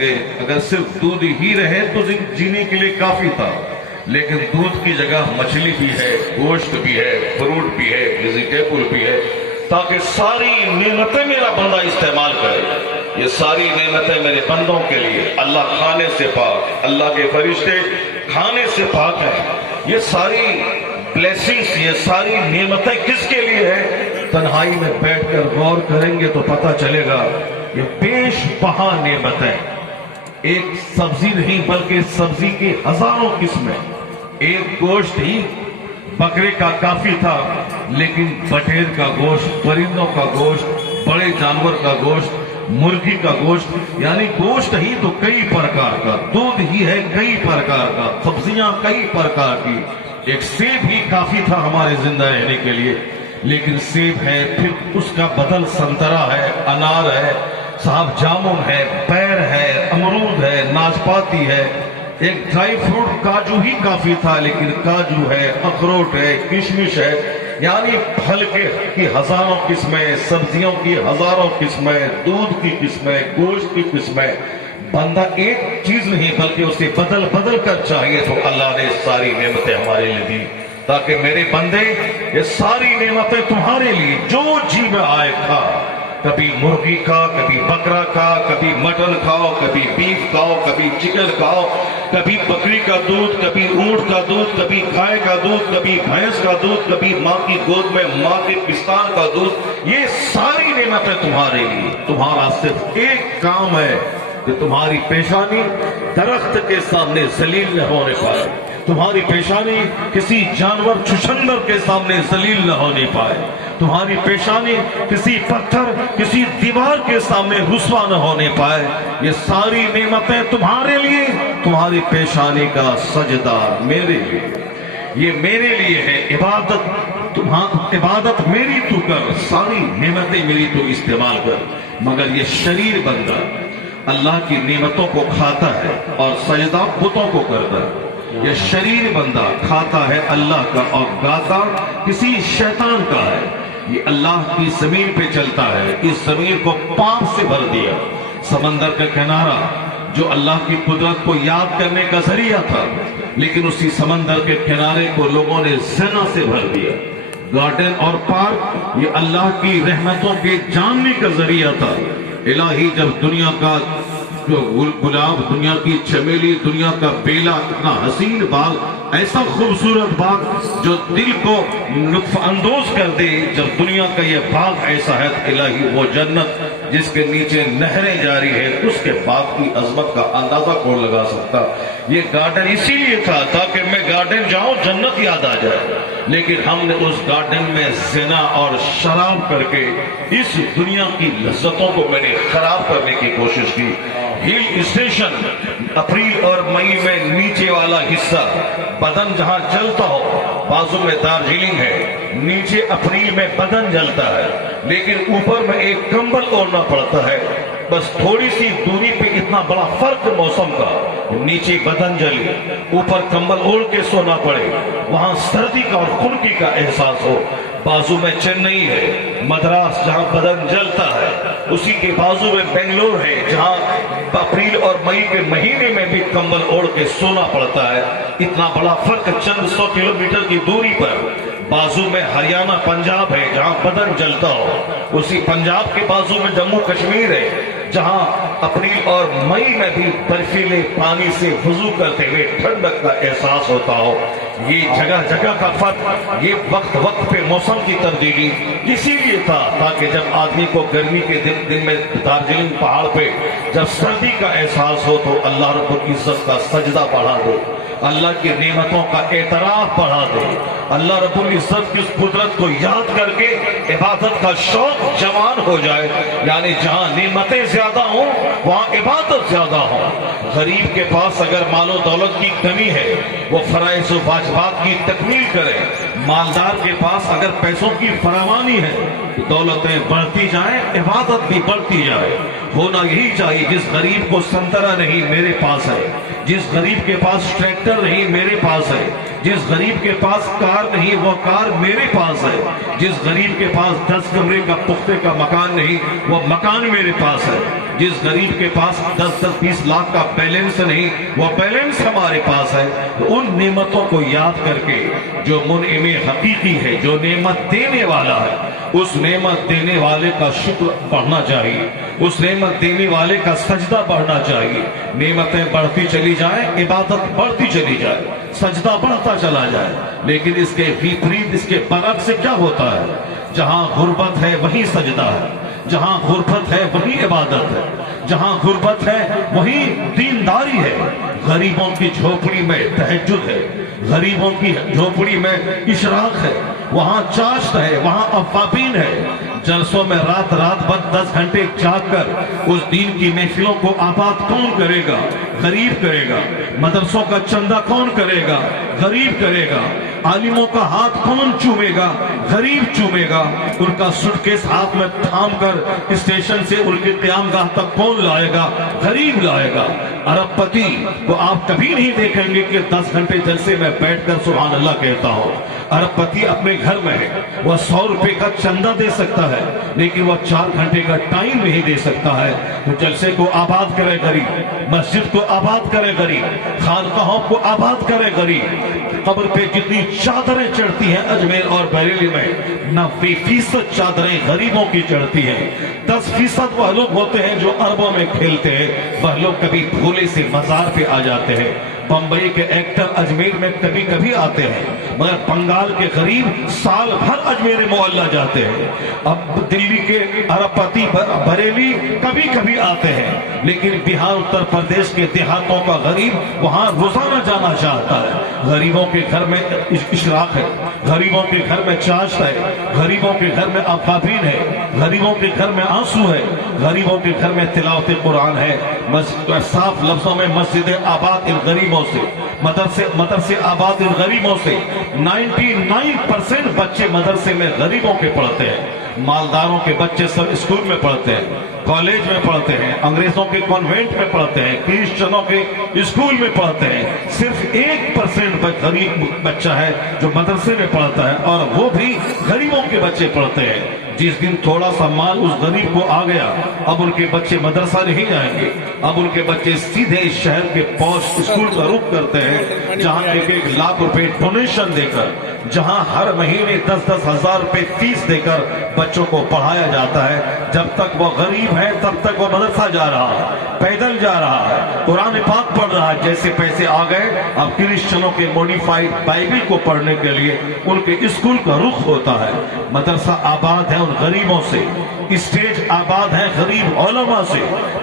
کہ اگر صرف دودھ ہی رہے تو جینے کے لیے کافی تھا، لیکن دودھ کی جگہ مچھلی بھی ہے، گوشت بھی ہے، فروٹ بھی ہے، ویجیٹیبل بھی ہے، تاکہ ساری نعمتیں میرا بندہ استعمال کرے۔ یہ ساری نعمتیں میرے بندوں کے لیے، اللہ کھانے سے پاک، اللہ کے فرشتے کھانے سے پاک ہیں۔ یہ ساری بلیسنگز، یہ ساری نعمتیں کس کے لیے ہیں؟ تنہائی میں بیٹھ کر غور کریں گے تو پتہ چلے گا یہ بیش بہا نعمتیں، ایک سبزی نہیں بلکہ سبزی کی ہزاروں قسمیں، ایک گوشت ہی بکرے کا کافی تھا، لیکن بٹیر کا گوشت، پرندوں کا گوشت، بڑے جانور کا گوشت، مرغی کا گوشت، یعنی گوشت ہی تو کئی پرکار کا، دودھ ہی ہے کئی پرکار کا، سبزیاں کئی پرکار کی، ایک سیب ہی کافی تھا ہمارے زندہ رہنے کے لیے، لیکن سیب ہے، پھر اس کا بدل سنترا ہے، انار ہے، صاحب جامن ہے، پیر ہے، امرود ہے، ناشپاتی ہے، ایک ڈرائی فروٹ کاجو ہی کافی تھا، لیکن کاجو ہے، اخروٹ ہے، کشمش ہے، یعنی پھل کی ہزاروں قسمیں، سبزیوں کی ہزاروں قسمیں، دودھ کی قسمیں، گوشت کی قسمیں۔ بندہ ایک چیز نہیں بلکہ اسے بدل بدل کر چاہیے تو اللہ نے ساری نعمتیں ہمارے لیے دی، تاکہ میرے بندے یہ ساری نعمتیں تمہارے لیے جو جی میں آئے کھا، کبھی مرغی کھا، کبھی بکرا کھا، کبھی مٹن کھاؤ، کبھی بیف کھاؤ، کبھی چکن کھاؤ، کبھی بکری کا دودھ، کبھی اونٹ کا دودھ، کبھی گائے کا دودھ، کبھی بھینس کا دودھ، کبھی ماں کی گود میں ماں کے پستان کا دودھ۔ یہ ساری نعمتیں تمہارے لیے، تمہارا صرف ایک کام ہے کہ تمہاری پیشانی درخت کے سامنے ذلیل نہ ہونے پائے، تمہاری پیشانی کسی جانور چھچھندر کے سامنے ذلیل نہ ہونے پائے، تمہاری پیشانی کسی پتھر، کسی دیوار کے سامنے رسوا نہ ہونے پائے۔ یہ ساری نعمتیں تمہارے لیے، تمہاری پیشانی کا سجدہ میرے لیے، یہ میرے لیے ہے۔ عبادت میری تو کر، ساری نعمتیں میری تو استعمال کر، مگر یہ شریر بندہ اللہ کی نعمتوں کو کھاتا ہے اور سجدہ بتوں کو کرتا ہے۔ یہ شریر بندہ کھاتا ہے اللہ کا اور گاتا کسی شیطان کا ہے۔ یہ اللہ کی زمین پہ چلتا ہے، اس زمین کو پاپ سے بھر دیا۔ سمندر کا کنارہ جو اللہ کی قدرت کو یاد کرنے کا ذریعہ تھا، لیکن اسی سمندر کے کنارے کو لوگوں نے زنا سے بھر دیا۔ گارڈن اور پارک یہ اللہ کی رحمتوں کے جاننے کا ذریعہ تھا۔ الہی جب دنیا کا جو گلاب، دنیا کی چمیلی، دنیا کا بیلا، اتنا حسین باغ، ایسا خوبصورت باغ جو دل کو لطف اندوز کر دے، جب دنیا کا یہ باغ ایسا ہے تو الہی وہ جنت جس کے نیچے نہریں جاری ہے، اس کے باغ کی عظمت کا اندازہ کون لگا سکتا۔ یہ گارڈن اسی لیے تھا تاکہ میں گارڈن جاؤں جنت یاد آ جائے، لیکن ہم نے اس گارڈن میں زنا اور شراب کر کے اس دنیا کی لذتوں کو میں نے خراب کرنے کی کوشش کی۔ ہل اسٹیشن اپریل اور مئی میں نیچے والا حصہ بدن جہاں جلتا ہو، بازو میں دارجلنگ ہے، نیچے اپریل میں بدن جلتا ہے، لیکن اوپر میں ایک کمبل اوڑھنا پڑتا ہے۔ بس تھوڑی سی دوری پہ اتنا بڑا فرق موسم کا، نیچے بدن جلے، اوپر کمبل اوڑھ کے سونا پڑے، وہاں سردی کا اور خنکی کا احساس ہو۔ بازو میں چنئی ہے، مدراس جہاں بدن جلتا ہے، اسی کے بازو میں بنگلور ہے جہاں اپریل اور مئی کے مہینے میں بھی کمبل اوڑھ کے سونا پڑتا ہے۔ اتنا بڑا فرق چند 100 کلومیٹر کی دوری پر۔ بازو میں ہریانہ پنجاب ہے جہاں بدن جلتا ہو، اسی پنجاب کے بازو میں جموں کشمیر ہے جہاں اپریل اور مئی میں بھی برفیلے پانی سے وضو کرتے ہوئے ٹھنڈک کا احساس ہوتا ہو۔ یہ جگہ جگہ کا فرق، یہ وقت وقت پہ موسم کی تبدیلی اسی لیے تھا تاکہ جب آدمی کو گرمی کے دن میں دارجلنگ پہاڑ پہ جب سردی کا احساس ہو تو اللہ رب العزت کا سجدہ پڑھا دے، اللہ کی نعمتوں کا اعتراف بڑھا دے، اللہ رب العزت کی اس قدرت کو یاد کر کے عبادت کا شوق جوان ہو جائے۔ یعنی جہاں نعمتیں زیادہ ہوں وہاں عبادت زیادہ ہو۔ غریب کے پاس اگر مال و دولت کی کمی ہے وہ فرائض و واجبات کی تکمیل کرے، مالدار کے پاس اگر پیسوں کی فراوانی ہے دولتیں بڑھتی جائیں، عبادت بھی بڑھتی جائے۔ ہونا یہی چاہیے، جس غریب کو سنترا نہیں میرے پاس ہے، جس غریب کے پاس ٹریکٹر نہیں میرے پاس ہے، جس غریب کے پاس کار نہیں وہ کار میرے پاس ہے، جس غریب کے پاس 10 کمرے کا پختے کا مکان نہیں وہ مکان میرے پاس ہے، جس غریب کے پاس 10-20 لاکھ کا بیلنس نہیں وہ بیلنس ہمارے پاس ہے۔ ان نعمتوں کو یاد کر کے جو منعم حقیقی ہے، جو نعمت دینے والا ہے، اس نعمت دینے والے کا شکر بڑھنا چاہیے، اس نعمت دینے والے کا سجدہ بڑھنا چاہیے۔ نعمتیں بڑھتی چلی جائیں، عبادت بڑھتی چلی جائے، سجدہ بڑھتا چلا جائے، لیکن اس کے وپریت، اس کے برعکس سے کیا ہوتا ہے؟ جہاں غربت ہے وہیں سجدہ ہے، جہاں غربت ہے وہیں عبادت ہے، جہاں غربت ہے وہیں دینداری ہے۔ غریبوں کی جھوپڑی میں تہجد ہے، غریبوں کی جھوپڑی میں اشراق ہے، وہاں چاشت ہے، وہاں افاقین ہے۔ جلسوں میں رات بھر 10 گھنٹے جاگ کر اس دین کی محفلوں کو آباد کون کرے گا؟ غریب کرے گا۔ مدرسوں کا چندہ کون کرے گا؟ غریب کرے گا۔ عالموں کا ہاتھ کون چومے گا؟ غریب چومے گا۔ ان کا سوٹ کیس ہاتھ میں تھام کر اسٹیشن سے ان کے قیام گاہ تک کون لائے گا؟ غریب لائے گا۔ ارب پتی کو آپ کبھی نہیں دیکھیں گے کہ 10 گھنٹے جلسے میں بیٹھ کر سبحان اللہ کہتا ہو۔ ارب پتی اپنے گھر میں ہے، وہ 100 روپے کا چندہ دے سکتا ہے، لیکن وہ 4 گھنٹے کا ٹائم نہیں دے سکتا ہے۔ تو جلسے کو آباد کرے غریب، مسجد کو آباد کرے غریب، خانقاہوں کو آباد کرے غریب۔ قبر پہ جتنی چادریں چڑھتی ہیں اجمیر اور بریلی میں، 90% چادریں غریبوں کی چڑھتی ہیں۔ 10% وہ لوگ ہوتے ہیں جو اربوں میں کھیلتے ہیں، وہ لوگ کبھی بھولے سے مزار پہ آ جاتے ہیں۔ بمبئی کے ایکٹر اجمیر میں کبھی کبھی آتے ہیں، مگر بنگال کے غریب سال بھر اجمیر معلیٰ جاتے ہیں۔ اب دلی کے ارب پتی بریلی کبھی کبھی آتے ہیں، لیکن بہار اتر پردیش کے دیہاتوں کا غریب وہاں روزانہ جانا چاہتا ہے۔ غریبوں کے گھر میں اشراق ہے، غریبوں کے گھر میں چاشت ہے، غریبوں کے گھر میں افاقین ہے، غریبوں کے گھر میں آنسو ہے، غریبوں کے گھر میں تلاوت قرآن ہے۔ صاف لفظوں میں مسجد آباد ان غریبوں سے، مدرسے آباد ان غریبوں سے۔ 99% بچے مدرسے میں غریبوں کے پڑھتے ہیں، مالداروں کے بچے سب اسکول میں پڑھتے ہیں، کالج میں پڑھتے ہیں، انگریزوں کے کانوینٹ میں پڑھتے ہیں، کرسچنوں کے اسکول میں پڑھتے ہیں۔ صرف 1% غریب بچہ ہے جو مدرسے میں پڑھتا ہے، اور وہ بھی غریبوں کے بچے پڑھتے ہیں۔ جس دن تھوڑا سا مال اس غریب کو آ گیا، اب ان کے بچے مدرسہ نہیں جائیں گے، اب ان کے بچے سیدھے اس شہر کے پوش اسکول کا رخ کرتے ہیں، جہاں 1 لاکھ روپے ڈونیشن دے کر، جہاں ہر مہینے 10 ہزار روپے فیس دے کر بچوں کو پڑھایا جاتا ہے۔ جب تک وہ غریب ہے تب تک وہ مدرسہ جا رہا ہے، پیدل جا رہا ہے، قرآن پاک پڑھ رہا ہے۔ جیسے پیسے آ گئے، اب کرسچنوں کے موڈیفائڈ بائبل کو پڑھنے کے لیے ان کے اسکول کا رخ ہوتا ہے۔ مدرسہ آباد ہے ان غریبوں سے، اسٹیج آباد ہے غریب علماء سے۔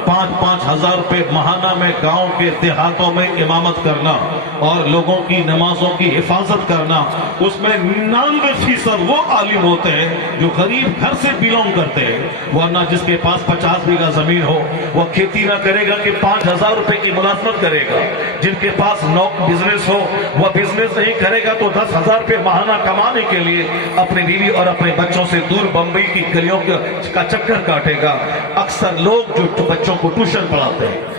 5-5 ہزار روپے ماہانہ میں گاؤں کے دیہاتوں میں امامت کرنا اور لوگوں کی نمازوں کی حفاظت کرنا، اس میں 99% وہ عالم ہوتے ہیں جو غریب گھر سے بلونگ کرتے ہیں۔ ورنہ جس کے پاس 50 بیگھہ زمین ہو وہ کھیتی نہ کرے گا کہ 5,000 روپے کی ملازمت کرے گا۔ جن کے پاس بزنس ہو وہ بزنس نہیں کرے گا تو 10,000 روپے ماہانہ کمانے کے لیے اپنی بیوی اور اپنے بچوں سے دور بمبئی کی گلیوں کا چکر کاٹے گا۔ اکثر لوگ جو بچوں کو ٹیوشن پڑھاتے ہیں،